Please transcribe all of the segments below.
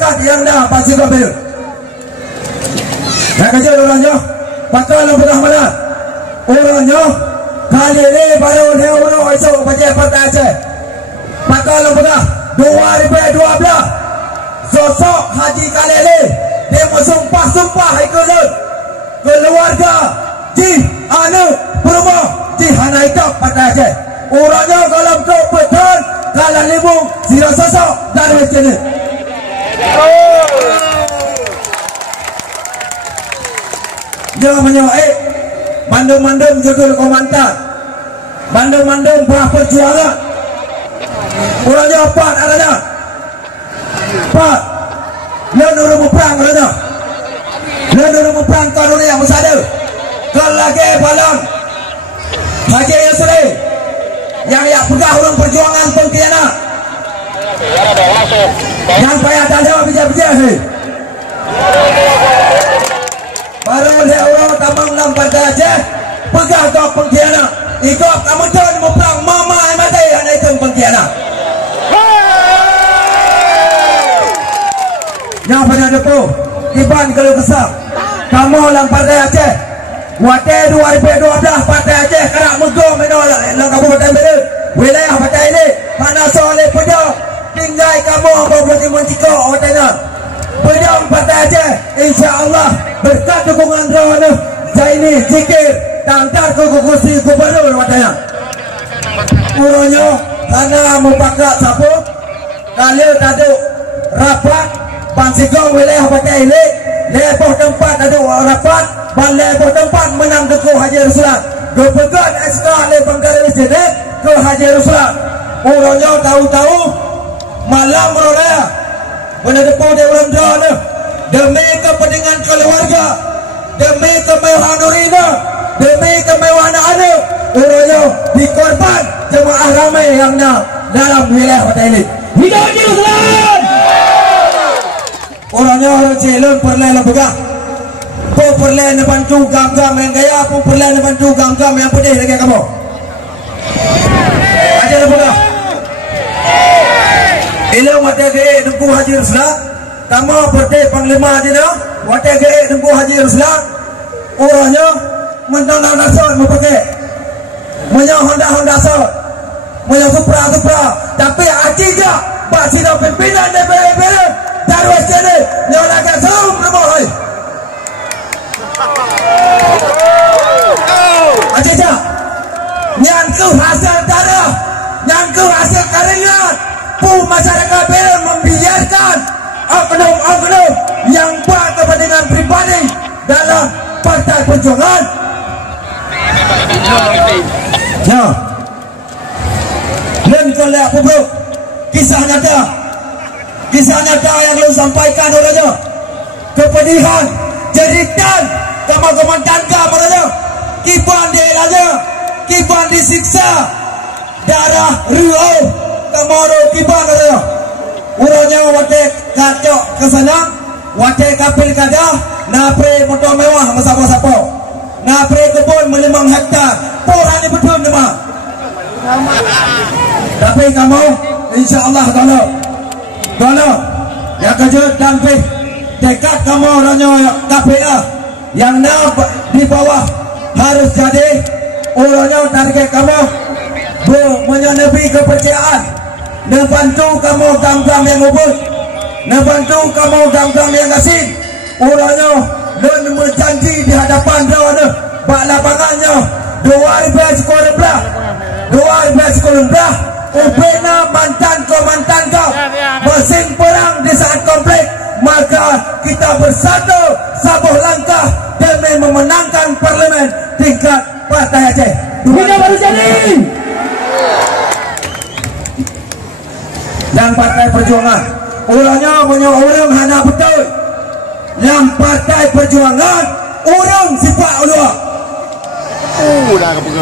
masyarakat yang dah pasti kabel. Nak kerja orangnya, bakal belah mana? Orangnya kali ini baru dia orang esok baca Partai Aceh. Bakal belah 2012 sosok Haji kali ini dia sumpah ikut keluarga di anu perumah di Hanaikap Partai Aceh. Orangnya kalau untuk betul kalau libung sila sosok dari macam ni. Dia menyoal mandum-mandum jegul komandan, mandum-mandum belah perjuangan. Orangnya apa adanya? Pak, lenurumu perang adanya. Lenurumu perang karunia yang bersada. Kalau lagi balang Haji Yusri yang pegang orang perjuangan Pontianak. Yang payah tanda bijak-bijak ni. Baru dia orang tambang dalam Partai Aceh pegang ke Pontianak. Ikut kamu tuan memperang mama mati anak itu Pontianak. Yang pada depan Iban kalau kesal kamu dalam Partai Aceh Wakil 2012 Partai Aceh kerak megong menolak dalam Kabupaten Belud wilayah Partai ini mana soalnya pedang tinggal kamu berarti mentikau awatnya pedang Partai Aceh insyaAllah berkat dukungan Rawana Zaini Zikir tangkar ke kursi gubernur awatnya urangnya karena mupakak sapu kali tadi rapat Pansikau wilayah Partai ini lepoh tempat ada rapat ban lepoh tempat menang duku Haji Ruslan kepegat SK lepang garis jenis ke Haji Ruslan orangnya tahu-tahu malam meroleh menedepu dia orang dah demi kepentingan keluarga demi kemewahan urina demi kemewahan anak orangnya dikorban jemaah ramai yang dalam wilayah Partai ini. Hidup Haji Ruslan. Orangnya orang celon perlahan lepegah po perlahan bantu gam-gam yang gaya po perlahan bantu gam-gam yang pedih lagi kamu aja lepegah ilang wate gaya nunggu Haji Ruslan kamu pedih panglima aja dah wate gaya nunggu Haji Ruslan orangnya mentang-tang dasar mempake menyah Honda sor menyah Supra tapi aja je Pak Sino pimpinan DPR Darwas jadi nyalakan zoom remohai. Aja nyangku hasil darah, nyangku hasil keringat. Pu masyarakat Belud membiarkan oknum-oknum yang buat kepentingan pribadi dalam Partai Perjuangan. Ya, lengkap publik kisah nyata yang lu sampaikan orangnya kepedihan jeritan komandan orangnya kiban dielanya kiban disiksa darah riuh kamaro kiban orangnya wate kacok kesana wate kapil kadah napre motor mewah masapa-sapa napre kebun melimang hektar porani betul nama tapi kamu insyaAllah kalau yang kejut dan tekad kamu orangnya KPA yang di bawah harus jadi orangnya target kamu menyenebi kepercayaan membantu kamu gam-gam yang ubud membantu kamu gam-gam yang asin orangnya dan berjanji di hadapan Rawana bak lapangannya 2019 Ubena mantan komandan kau bersin perang di saat konflik maka kita bersatu sabuh langkah demi memenangkan parlimen tingkat Partai Aceh. Kita baru jadi dan Partai Perjuangan orangnya punya orang hana betul yang Partai Perjuangan orang sifat ulua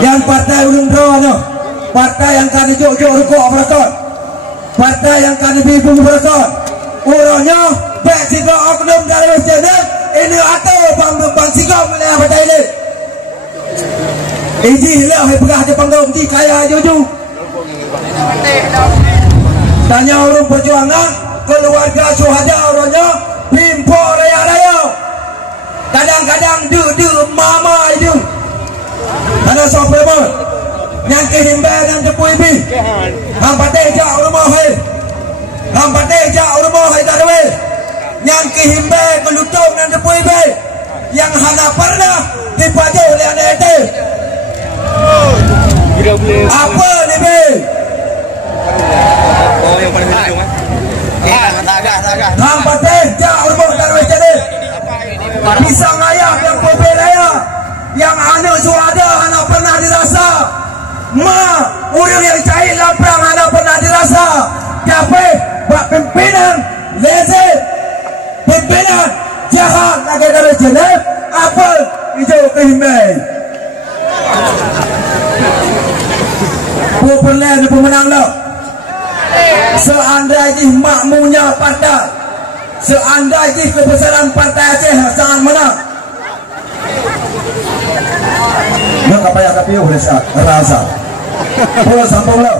yang Partai Ulun Rawana partai yang kami jok-jok rukuk beratot partai yang kami bimbing beratot orangnya baik jika oknum dari masjid ini atau bang sigam oleh partai ini iji hilang pegah di panggung di kaya juju tanya orang perjuangan keluarga syuhada orangnya pimpo raya-raya kadang-kadang de mama itu karena sampai pun yang kehimbai dan tepui bi hampa tejak rumah hai hampa tejak rumah hai darwe yang kehimbai kelutung dan tepui bi yang hana pernah dipadu oleh anak itu apa ni bi yang paling ujung hampa tejak rumah darwe jadi pisang ayam yang kopi raya yang anak suada anak pernah dirasa ma orang yang cair lamprang anak pernah dirasa tapi bak pimpinan leze pimpinan jahat lagi dari jenis apa hijau kehimbai Puperland pemenang lah seandainya makmunya partai seandainya kebesaran partai Aceh sangat menang nak apa yang tapi boleh rasa boleh sambung lah